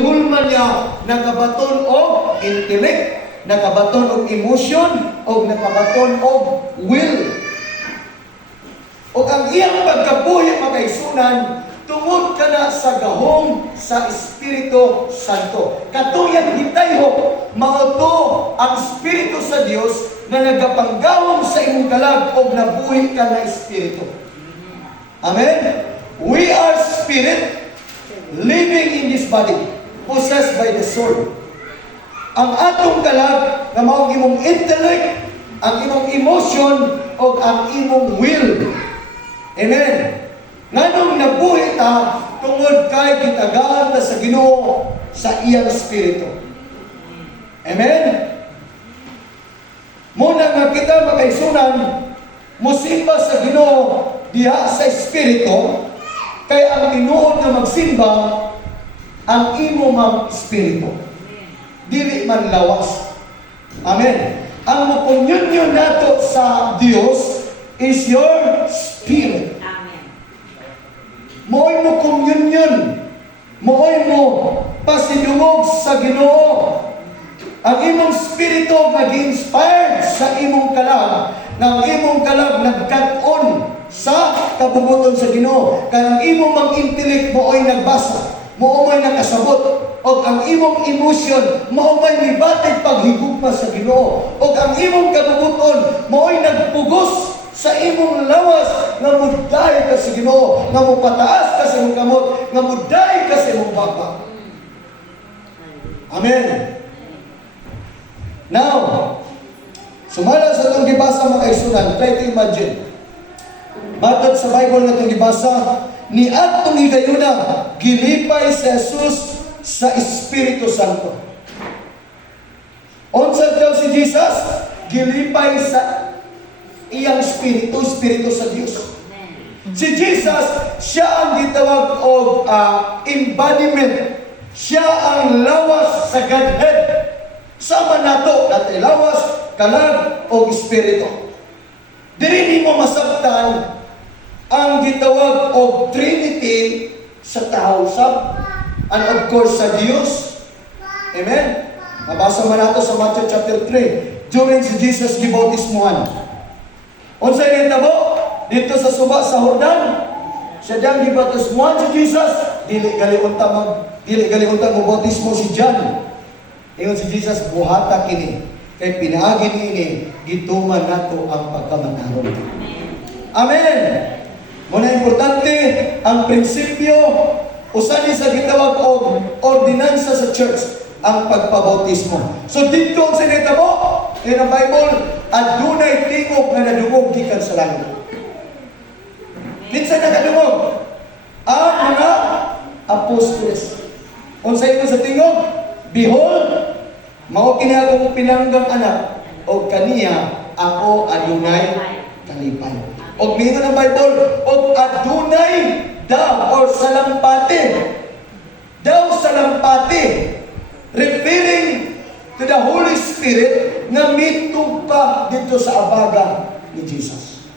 hulman niya nakabaton og intellect, nakabaton og emotion, o nakabaton og will. O ang iyang pagkabuhi magaisunan tungod ka na sa gahom sa Espiritu Santo. Katuyang hitayho, mauto ang Espiritu sa Dios na nagapanggahom sa imong kalag o nabuhi ka na Espiritu. Amen? We are spirit living in this body, possessed by the soul. Ang atong kalag na maong imong intellect, ang imong emotion, o ang imong will. Amen? Nganong nabuhi ta tungod kay gitagaan ta sa Ginoo sa iyang Espiritu. Amen? Muna nga kita magaisunan, musimba sa Ginoo diha sa Espiritu, kay ang tinuod na magsimba ang imo mang Espiritu. Dili man lawas. Amen? Ang mapunyunyon nato sa Dios is your spirit. Mooy mo communion, mooy mo pasidungog sa Ginoo. Ang imong spirito nag-inspired sa imong kalag, ng imong kalag nagkat-on sa kabubuton sa Ginoo. Kaya ang imong mang-intellect mooy nagbasa, mooy nakasabot, o ang imong emotion mooy mibatid paghigugma sa Ginoo. O ang imong kabubuton mooy nagpugos sa imong lawas nga muday ka sa Ginoo, nga mupataas ka sa imong kamot, nga muday ka sa imong baba. Amen. Now, sumala sa itong gibasa mga kaisunan, try to imagine. Matod sa Bible na itong gibasa, ni atong higayuna, gilipay si Jesus sa Espiritu Santo. Unsa daw si Jesus? Gilipay sa iyang Espiritu, Espiritu sa Diyos. Si Jesus, siya ang gitawag og embodiment. Siya ang lawas sa Godhead. Sama nato natay lawas, kalag, o Espiritu. Diri mo masabtan ang gitawag og Trinity sa tao sab, and of course sa Dios. Amen? Mabasa man nato sa Matthew chapter 3, during si Jesus gibautismohan. Unsay nitabo dito sa suba sa Jordan, siya dang gibautismohan si Jesus, dili galiunta mo bautismo si John. Ingon si Jesus, buhata kini kay pinaagi niini gituman nato ang pagkamataron. Amen. Muna importante ang prinsipyo usa ni sa gitawag og ordinansa sa church, ang pagpabautismo. So dito sa nitabo in ang Bible, adunay tingog nga nadungog gikan sa langit. Kinsa nakadungog? Ang mga apostoles. Unsay ito sa tingog? Behold, mao kini akong pinanggang anak, o kaniya ako adunay kalipay. Og mingon ang Bible, og adunay daw or salampati. Daw salampati, referring to the Holy Spirit na mitugpa dito sa abaga ni Jesus.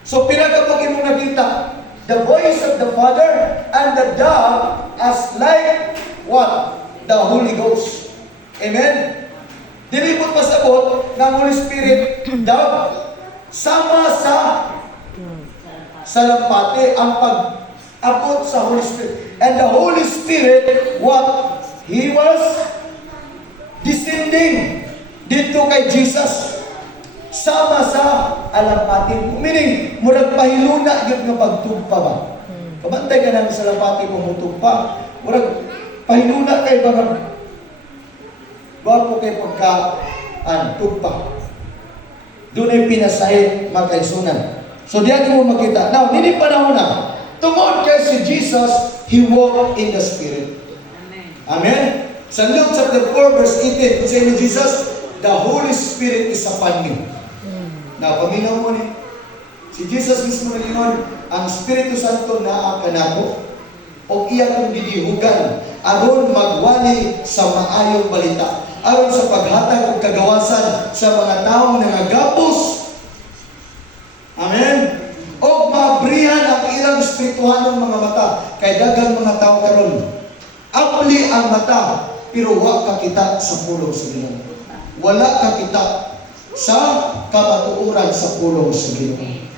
So pinagkapag imong nakita, the voice of the Father and the dove as like what? The Holy Ghost. Amen? Dili po pasabot ng Holy Spirit daw sama sa salampati ang pag-abot sa Holy Spirit. And the Holy Spirit, what? He was descending dito kay Jesus sama sa alampatin. Meaning, murag pahiluna yun nga pagtugpa ba? Kabantay ka ng salampati mo mutugpa. Murag pahiluna kay ba? Bago kay pagka-tugpa. Doon ay pinasahit magkaisunan. So diyan mo makita. Now, nini panahon na, tungod kay si Jesus, He walked in the Spirit. Amen? Sa Luke chapter 4 verse 18, say ni Jesus, the Holy Spirit is upon me. Now, paminaw mo ni, si Jesus mismo nag-inon, ang Espiritu Santo na akanako, o iya kong gidihugan, aron magwali sa maayong balita, aron sa paghatag og kagawasan sa mga taong nangagapos. Amen? O mabrihan ang ilang espirituhanong mga mata, kay daghang mga tao karon Apli ang mata, pero wa ka kita sa pulong sa Ginoo. Wala ka kita sa kamatuoran sa pulong sa Ginoo.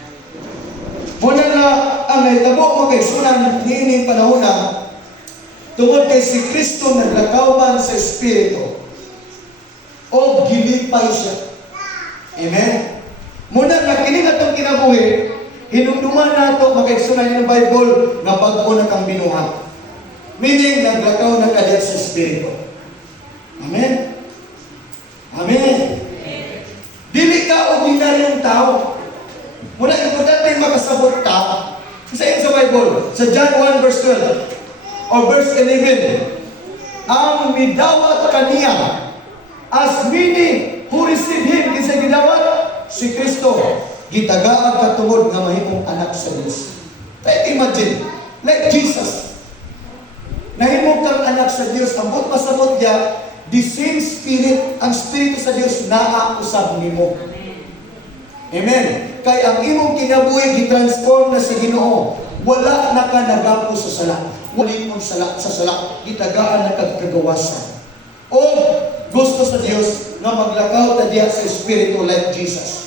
Muna na ang naitabo magkaisunan niining panahon na tungod kay si Kristo naglakaw man sa Espiritu o gilipay siya. Amen? Muna na kining atong kinabuhi, hinumduman nato magkaisunan ng Bible nga bag-o na kang binuhat. Meaning, naglakaw na kadiya sa Espiritu. Amen? Amen? Dili ka ordinaryong tao. Muna, importante makasabot ka. Isa yun sa Bible, sa John 1 verse 12 or verse 11. Ang midawat kaniya, as many who receive Him, kinsa gidawat? Si Kristo. Gitagaan katungod nga mahimong anak sa Diyos. Like imagine, like Jesus. Nahimog kang anak sa Diyos, ambot pasabot niya, the same Spirit, ang Espiritu sa Diyos, naa-usab nimo. Amen. Kaya ang imong kinabuhi, gitransform na sa Ginoo. Wala na ka nagapo sa sala. Wala mong sala sa sala. Gitagaan na kagagawasan. O gusto sa Diyos na maglakaw na diya sa Espiritu like Jesus.